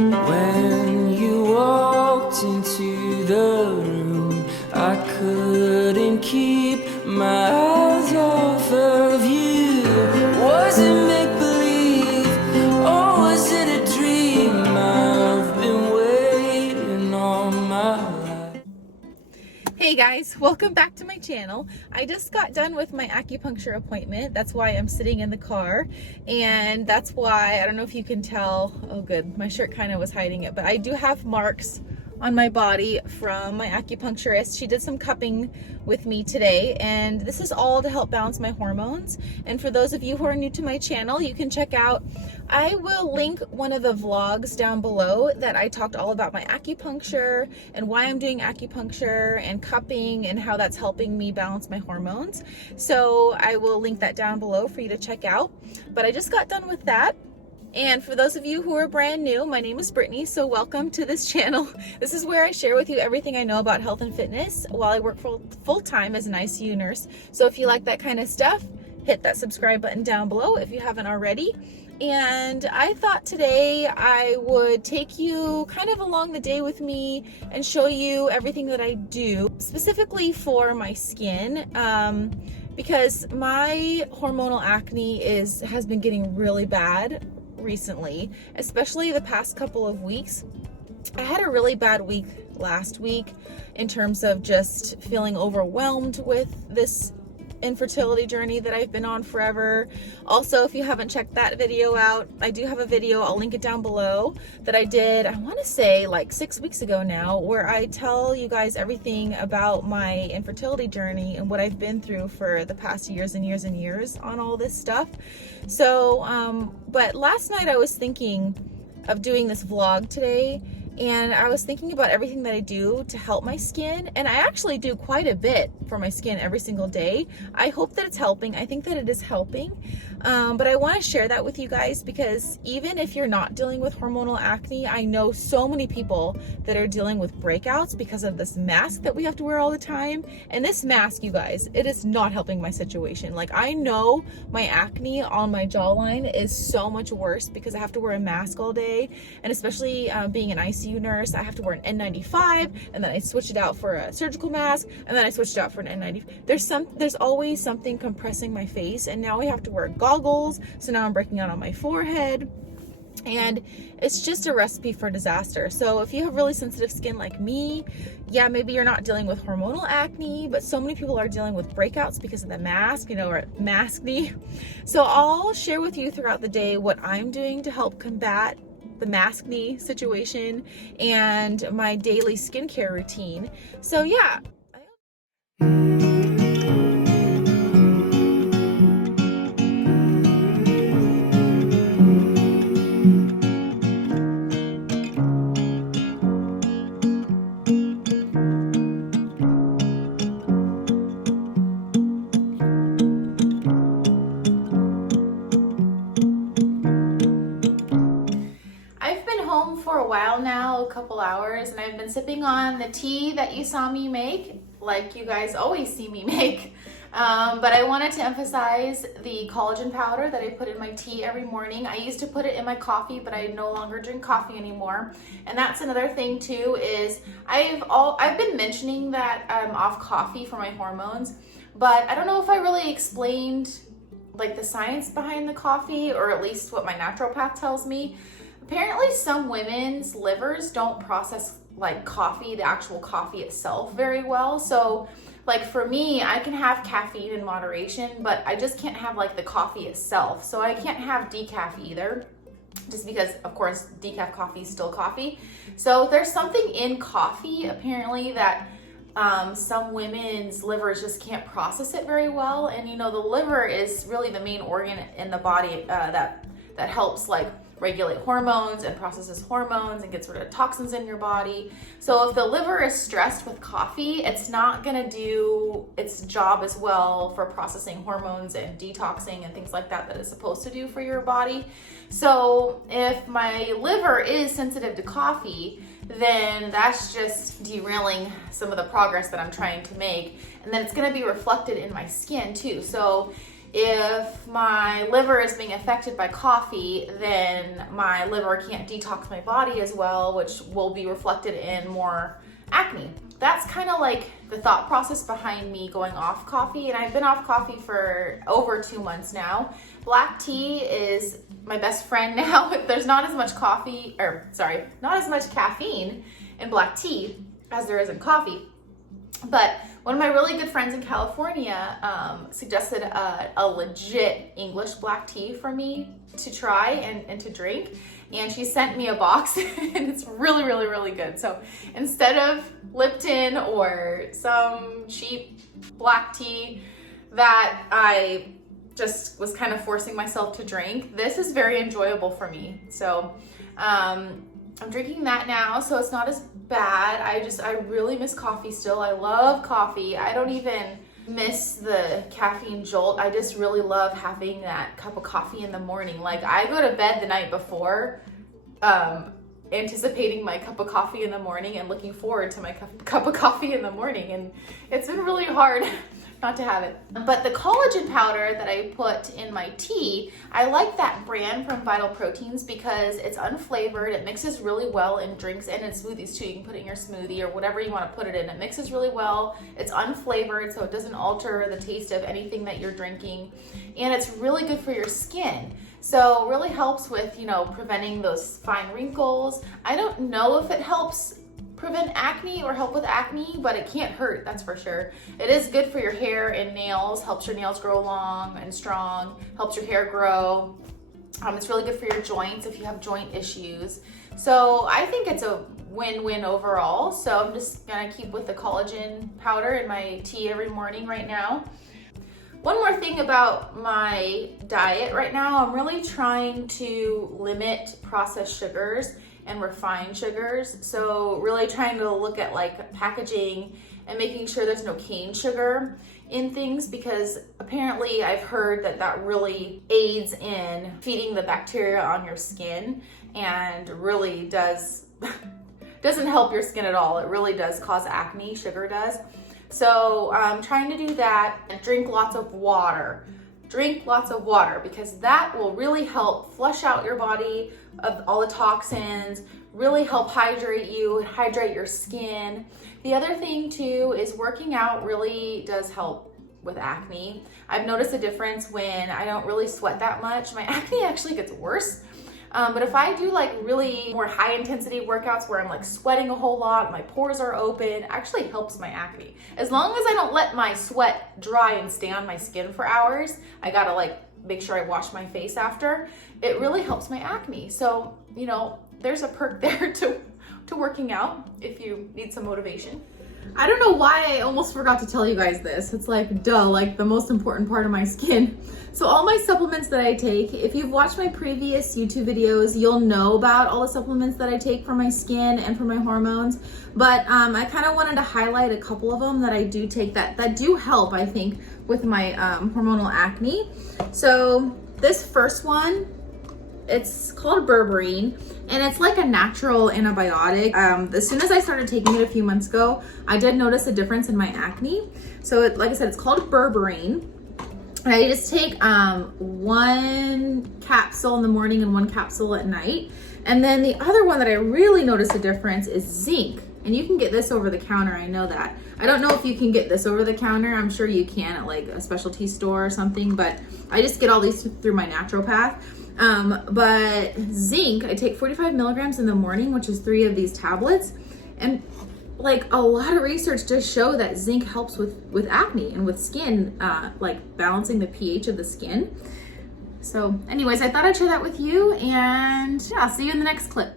When you walked into the room, I couldn't keep my eyes off of you. Was it make-believe, or was it a dream? I've been waiting all my life. Hey guys, welcome back to my channel. I just got done with my acupuncture appointment. That's why I'm sitting in the car, and that's why, I don't know if you can tell, oh good, my shirt kind of was hiding it, but I do have marks on my body from my acupuncturist. She did some cupping with me today, and this is all to help balance my hormones. And for those of you who are new to my channel, you can check out, I will link one of the vlogs down below that I talked all about my acupuncture and why I'm doing acupuncture and cupping and how that's helping me balance my hormones. So I will link that down below for you to check out. But I just got done with that. And for those of you who are brand new, my name is Brittany, so welcome to this channel. This is where I share with you everything I know about health and fitness while I work full-time as an ICU nurse. So if you like that kind of stuff, hit that subscribe button down below if you haven't already. And I thought today I would take you kind of along the day with me and show you everything that I do, specifically for my skin. Because my hormonal acne has been getting really bad recently, especially the past couple of weeks. I had a really bad week last week in terms of just feeling overwhelmed with this infertility journey that I've been on forever. Also, if you haven't checked that video out, I do have a video, I'll link it down below, that I did, I want to say like 6 weeks ago now, where I tell you guys everything about my infertility journey and what I've been through for the past years and years and years on all this stuff. So, but last night I was thinking of doing this vlog today, and I was thinking about everything that I do to help my skin, and I actually do quite a bit for my skin every single day. I hope that it's helping. I think that it is helping, but I want to share that with you guys because even if you're not dealing with hormonal acne, I know so many people that are dealing with breakouts because of this mask that we have to wear all the time. And this mask, you guys, it is not helping my situation. Like, I know my acne on my jawline is so much worse because I have to wear a mask all day, and especially being an ICU nurse, I have to wear an N95, and then I switch it out for a surgical mask, and then I switched it out for an N95. There's always something compressing my face, and now I have to wear goggles, so now I'm breaking out on my forehead, and it's just a recipe for disaster. So if you have really sensitive skin like me, yeah, maybe you're not dealing with hormonal acne, but so many people are dealing with breakouts because of the mask, or maskne. So I'll share with you throughout the day what I'm doing to help combat the maskne situation and my daily skincare routine. So yeah. For a while now, a couple hours, and I've been sipping on the tea that you saw me make, like you guys always see me make. But I wanted to emphasize the collagen powder that I put in my tea every morning. I used to put it in my coffee, but I no longer drink coffee anymore. And that's another thing too, is I've been mentioning that I'm off coffee for my hormones, but I don't know if I really explained like the science behind the coffee, or at least what my naturopath tells me. Apparently some women's livers don't process like coffee, the actual coffee itself, very well. So like for me, I can have caffeine in moderation, but I just can't have like the coffee itself. So I can't have decaf either, just because of course decaf coffee is still coffee. So there's something in coffee apparently that some women's livers just can't process it very well. And you know, the liver is really the main organ in the body that helps like regulate hormones and processes hormones and gets rid of toxins in your body. So if the liver is stressed with coffee, it's not gonna do its job as well for processing hormones and detoxing and things like that that it's supposed to do for your body. So if my liver is sensitive to coffee, then that's just derailing some of the progress that I'm trying to make. And then it's gonna be reflected in my skin too. So If my liver is being affected by coffee, then my liver can't detox my body as well, which will be reflected in more acne. That's kind of like the thought process behind me going off coffee, and I've been off coffee for over 2 months now. Black tea is my best friend now. There's not as much not as much caffeine in black tea as there is in coffee. But one of my really good friends in California suggested a legit English black tea for me to try and to drink. And she sent me a box and it's really, really, really good. So instead of Lipton or some cheap black tea that I just was kind of forcing myself to drink, this is very enjoyable for me. So I'm drinking that now, so it's not as bad. I really miss coffee still. I love coffee. I don't even miss the caffeine jolt. I just really love having that cup of coffee in the morning. Like, I go to bed the night before anticipating my cup of coffee in the morning and looking forward to my cup of coffee in the morning, and it's been really hard not to have it. But the collagen powder that I put in my tea, I like that brand from Vital Proteins because it's unflavored. It mixes really well in drinks and in smoothies too. You can put it in your smoothie or whatever you want to put it in. It mixes really well. It's unflavored, so it doesn't alter the taste of anything that you're drinking. And it's really good for your skin. So it really helps with, preventing those fine wrinkles. I don't know if it helps prevent acne or help with acne, but it can't hurt, that's for sure. It is good for your hair and nails, helps your nails grow long and strong, helps your hair grow. It's really good for your joints if you have joint issues. So I think it's a win-win overall. So I'm just gonna keep with the collagen powder in my tea every morning right now. One more thing about my diet right now, I'm really trying to limit processed sugars and refined sugars. So really trying to look at like packaging and making sure there's no cane sugar in things, because apparently I've heard that really aids in feeding the bacteria on your skin and really doesn't help your skin at all. It really does cause acne, sugar does. So I'm trying to do that and drink lots of water. Drink lots of water because that will really help flush out your body of all the toxins, really help hydrate you, hydrate your skin. The other thing too is working out really does help with acne. I've noticed a difference when I don't really sweat that much. My acne actually gets worse. But if I do like really more high intensity workouts where I'm like sweating a whole lot, my pores are open, it actually helps my acne. As long as I don't let my sweat dry and stay on my skin for hours, I gotta like make sure I wash my face after, it really helps my acne. So, there's a perk there to working out if you need some motivation. I don't know why I almost forgot to tell you guys this. It's like, duh, like the most important part of my skin. So all my supplements that I take, if you've watched my previous YouTube videos, you'll know about all the supplements that I take for my skin and for my hormones. But I kind of wanted to highlight a couple of them that I do take that do help, I think, with my hormonal acne. So this first one, it's called berberine, and it's like a natural antibiotic. As soon as I started taking it a few months ago, I did notice a difference in my acne. So like I said, it's called berberine. And I just take 1 capsule in the morning and 1 capsule at night. And then the other one that I really noticed a difference is zinc. And you can get this over the counter, I know that. I don't know if you can get this over the counter. I'm sure you can at like a specialty store or something, but I just get all these through my naturopath. But zinc, I take 45 milligrams in the morning, which is 3 of these tablets. And like a lot of research does show that zinc helps with acne and with skin, like balancing the pH of the skin. So anyways, I thought I'd share that with you, and yeah, I'll see you in the next clip.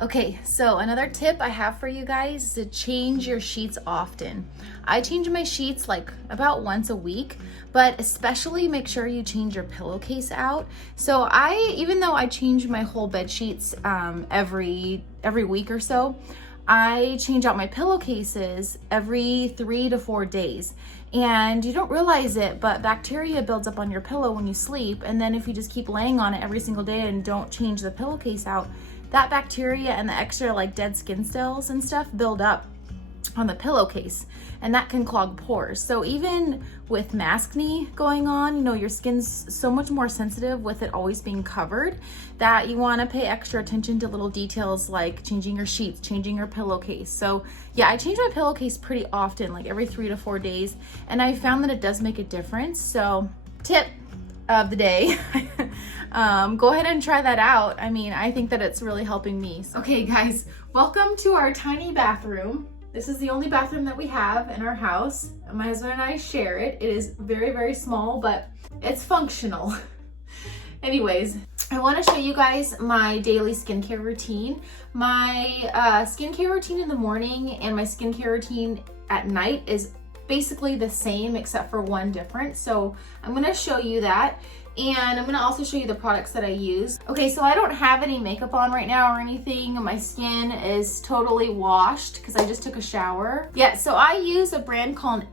Okay, so another tip I have for you guys is to change your sheets often. I change my sheets like about once a week, but especially make sure you change your pillowcase out. So even though I change my whole bed sheets every week or so, I change out my pillowcases every 3 to 4 days. and you don't realize it, but bacteria builds up on your pillow when you sleep. And then if you just keep laying on it every single day and don't change the pillowcase out, that bacteria and the extra like dead skin cells and stuff build up on the pillowcase, and that can clog pores. So even with maskne going on, you know, your skin's so much more sensitive with it always being covered that you want to pay extra attention to little details like changing your sheets, changing your pillowcase. So yeah, I change my pillowcase pretty often, like every 3 to 4 days, and I found that it does make a difference. So tip of the day, go ahead and try that out. I mean, I think that it's really helping me. Okay guys, welcome to our tiny bathroom. This is the only bathroom that we have in our house. My husband and I share it. It is very, very small, but it's functional. Anyways, I want to show you guys my daily skincare routine. My skincare routine in the morning and my skincare routine at night is basically the same except for one difference. So I'm going to show you that. And I'm gonna also show you the products that I use. Okay, so I don't have any makeup on right now or anything. My skin is totally washed because I just took a shower. Yeah, so I use a brand called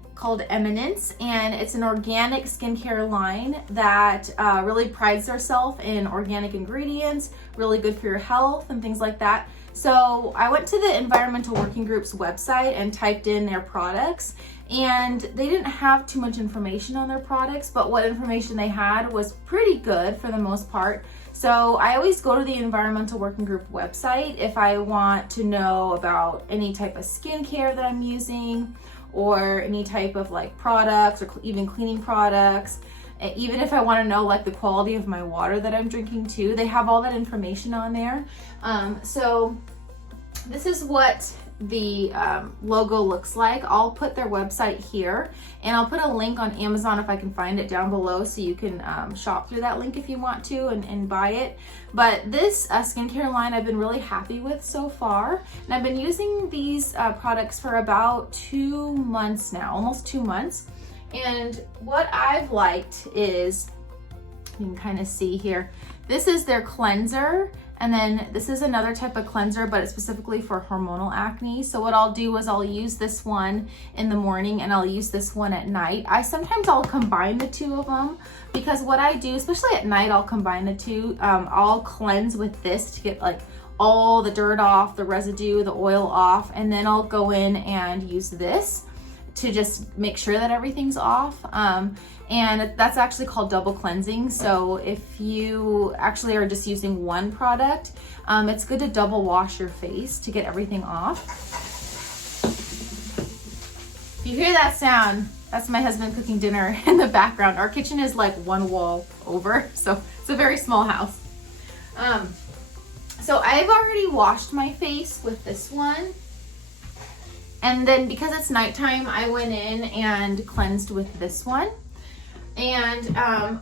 EMINENCE, and it's an organic skincare line that really prides herself in organic ingredients, really good for your health and things like that. So I went to the Environmental Working Group's website and typed in their products, and they didn't have too much information on their products, but what information they had was pretty good for the most part. So I always go to the Environmental Working Group website if I want to know about any type of skincare that I'm using, or any type of like products, or even cleaning products. Even if I want to know like the quality of my water that I'm drinking too, they have all that information on there. So this is what the logo looks like. I'll put their website here, and I'll put a link on Amazon if I can find it down below, so you can shop through that link if you want to and buy it. But this skincare line I've been really happy with so far, and I've been using these products for about 2 months now, almost 2 months. And what I've liked is, you can kind of see here, this is their cleanser, and then this is another type of cleanser, but it's specifically for hormonal acne. So what I'll do is I'll use this one in the morning and I'll use this one at night. Sometimes I'll combine the two of them, because what I do, especially at night, I'll combine the two. I'll cleanse with this to get like all the dirt off, the residue, the oil off, and then I'll go in and use this to just make sure that everything's off. And that's actually called double cleansing. So if you actually are just using one product, it's good to double wash your face to get everything off. If you hear that sound, that's my husband cooking dinner in the background. Our kitchen is like one wall over, so it's a very small house. So I've already washed my face with this one. And then because it's nighttime, I went in and cleansed with this one. And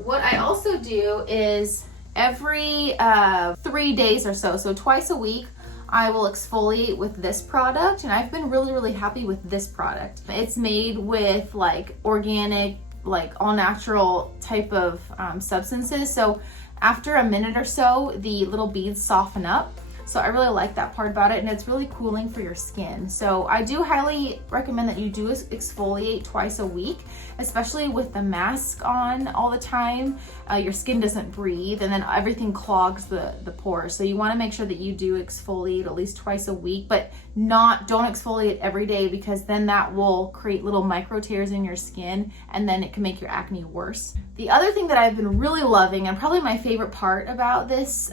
what I also do is every 3 days or so, so twice a week, I will exfoliate with this product. And I've been really, really happy with this product. It's made with like organic, like all natural type of substances. So after a minute or so, the little beads soften up. So I really like that part about it, and it's really cooling for your skin. So I do highly recommend that you do exfoliate twice a week, especially with the mask on all the time. Your skin doesn't breathe, and then everything clogs the pores. So you want to make sure that you do exfoliate at least twice a week, but don't exfoliate every day, because then that will create little micro tears in your skin, and then it can make your acne worse. The other thing that I've been really loving, and probably my favorite part about this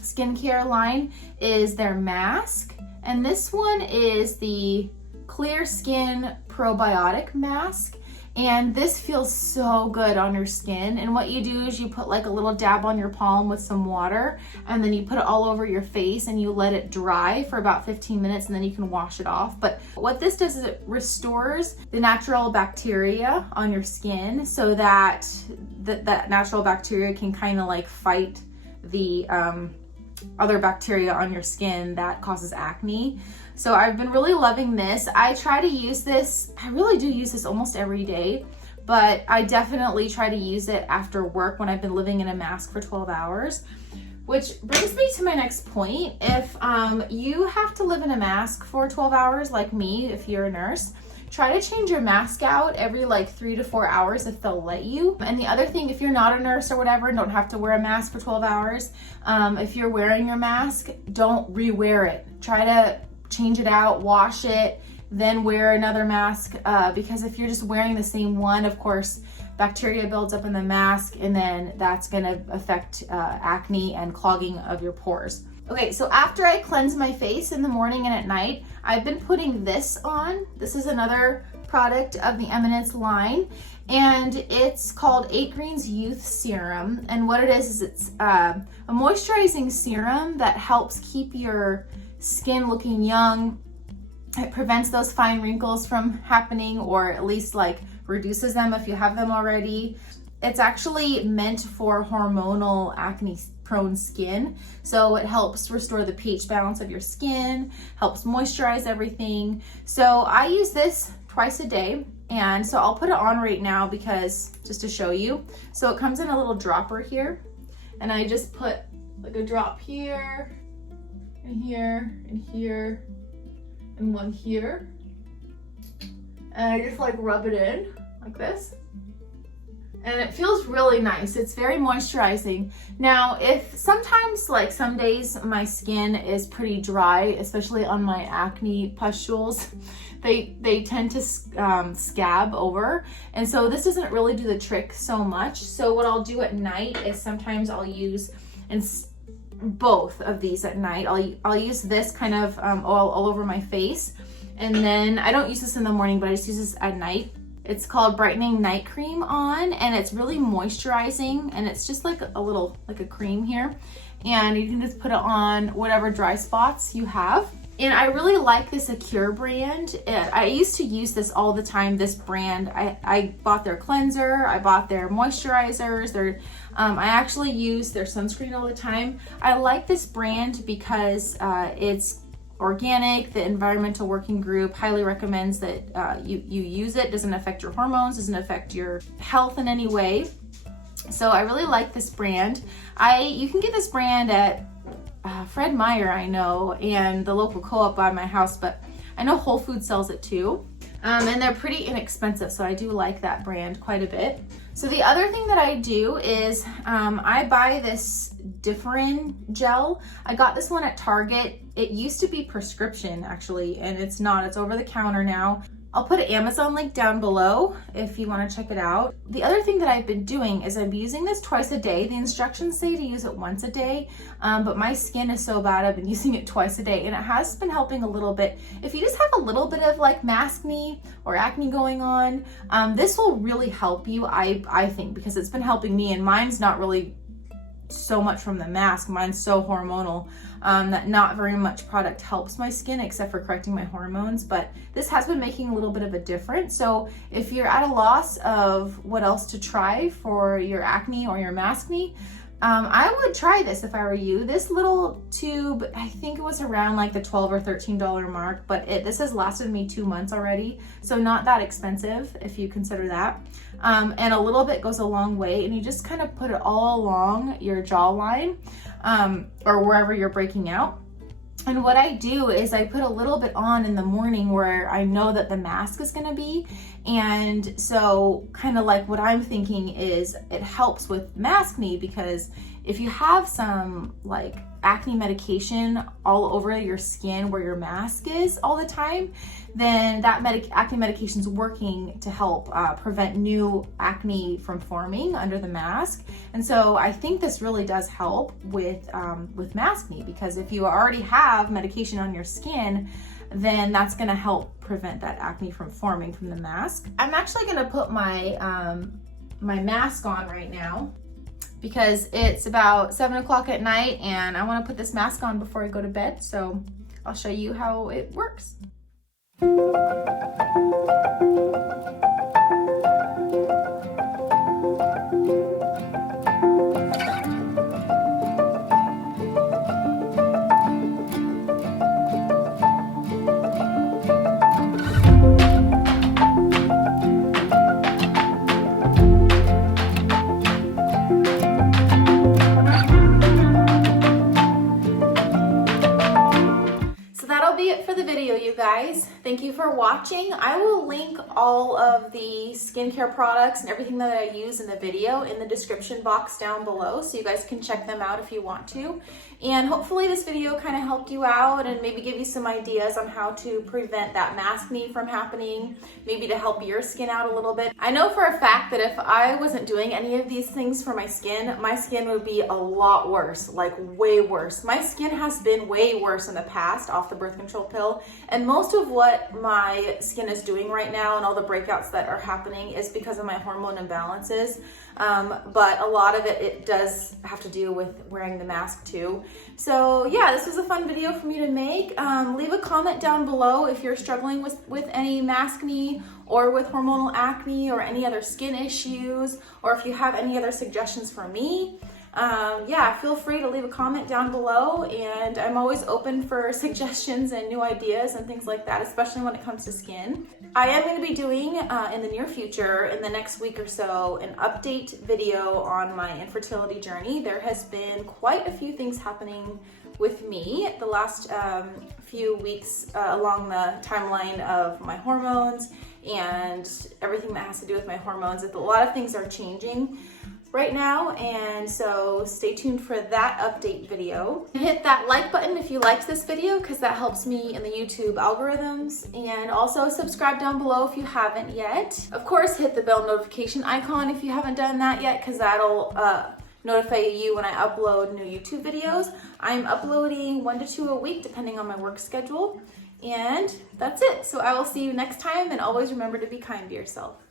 skincare line, is their mask. And this one is the Clear Skin Probiotic Mask. And this feels so good on your skin. And what you do is you put like a little dab on your palm with some water, and then you put it all over your face and you let it dry for about 15 minutes, and then you can wash it off. But what this does is it restores the natural bacteria on your skin, so that that natural bacteria can kind of like fight the other bacteria on your skin that causes acne. So I've been really loving this. I try to use this, I really do use this almost every day, but I definitely try to use it after work when I've been living in a mask for 12 hours. Which brings me to my next point. If you have to live in a mask for 12 hours like me, if you're a nurse, try to change your mask out every like 3 to 4 hours if they'll let you. And the other thing, if you're not a nurse or whatever and don't have to wear a mask for 12 hours, if you're wearing your mask, don't re-wear it. Try to change it out, wash it, then wear another mask, because if you're just wearing the same one, of course, bacteria builds up in the mask, and then that's gonna affect acne and clogging of your pores. Okay, so after I cleanse my face in the morning and at night, I've been putting this on. This is another product of the EMINENCE line, and it's called 8 Greens Youth Serum. And what it is it's a moisturizing serum that helps keep your skin looking young. It prevents those fine wrinkles from happening, or at least like reduces them if you have them already. It's actually meant for hormonal acne prone skin. So it helps restore the pH balance of your skin, helps moisturize everything. So I use this twice a day. And so I'll put it on right now because just to show you. So it comes in a little dropper here, and I just put like a drop here and here and here and one here. And I just like rub it in like this. And it feels really nice. It's very moisturizing. Now, if sometimes, like some days, my skin is pretty dry, especially on my acne pustules, they tend to scab over. And so this doesn't really do the trick so much. So what I'll do at night is sometimes I'll use both of these at night. I'll use this kind of oil all over my face. And then I don't use this in the morning, but I just use this at night. It's called Brightening Night Cream on, and it's really moisturizing, and it's just like a little, like a cream here. And you can just put it on whatever dry spots you have. And I really like this Acure brand. I used to use this all the time, this brand. I bought their cleanser, I bought their moisturizers, I actually use their sunscreen all the time. I like this brand because it's organic. The Environmental Working Group highly recommends that you use it. Doesn't affect your hormones, doesn't affect your health in any way. So I really like this brand. You can get this brand at Fred Meyer, I know, and the local co-op by my house, but I know Whole Foods sells it too. And they're pretty inexpensive, so I do like that brand quite a bit. So the other thing that I do is I buy this Differin gel. I got this one at Target. It used to be prescription actually, and it's not. It's over the counter now. I'll put an Amazon link down below if you want to check it out. The other thing that I've been doing is I'm using this twice a day. The instructions say to use it once a day, but my skin is so bad I've been using it twice a day, and it has been helping a little bit. If you just have a little bit of like maskne or acne going on, this will really help you, I think, because it's been helping me, and mine's not really so much from the mask. Mine's so hormonal that not very much product helps my skin except for correcting my hormones, but this has been making a little bit of a difference. So if you're at a loss of what else to try for your acne or your maskne, I would try this if I were you. This little tube, I think it was around like the $12 or $13 mark, but this has lasted me 2 months already, so not that expensive if you consider that. And a little bit goes a long way, and you just kind of put it all along your jawline or wherever you're breaking out. And what I do is I put a little bit on in the morning where I know that the mask is going to be. And so kind of like what I'm thinking is it helps with maskne, because if you have some like acne medication all over your skin where your mask is all the time, then that acne medication is working to help prevent new acne from forming under the mask. And so I think this really does help with maskne, because if you already have medication on your skin, then that's going to help prevent that acne from forming from the mask. I'm actually going to put my my mask on right now, because it's about 7 o'clock at night and I want to put this mask on before I go to bed. So I'll show you how it works. Thank you for watching. I will link all of the skincare products and everything that I use in the video in the description box down below, so you guys can check them out if you want to. And hopefully this video kind of helped you out and maybe give you some ideas on how to prevent that maskne from happening, maybe to help your skin out a little bit. I know for a fact that if I wasn't doing any of these things for my skin would be a lot worse, like way worse. My skin has been way worse in the past off the birth control pill, and most of what my skin is doing right now and all the breakouts that are happening is because of my hormone imbalances. But a lot of it does have to do with wearing the mask too. So yeah, this was a fun video for me to make. Leave a comment down below if you're struggling with any maskne or with hormonal acne or any other skin issues, or if you have any other suggestions for me. Yeah, feel free to leave a comment down below, and I'm always open for suggestions and new ideas and things like that, especially when it comes to skin. I am going to be doing in the near future, in the next week or so, an update video on my infertility journey. There has been quite a few things happening with me the last few weeks along the timeline of my hormones and everything that has to do with my hormones. A lot of things are changing right now, and so stay tuned for that update video. Hit that like button if you liked this video, because that helps me in the YouTube algorithms, and also subscribe down below if you haven't yet. Of course, hit the bell notification icon if you haven't done that yet, because that'll notify you when I upload new YouTube videos. I'm uploading 1 to 2 a week depending on my work schedule, and that's it. So I will see you next time, and always remember to be kind to yourself.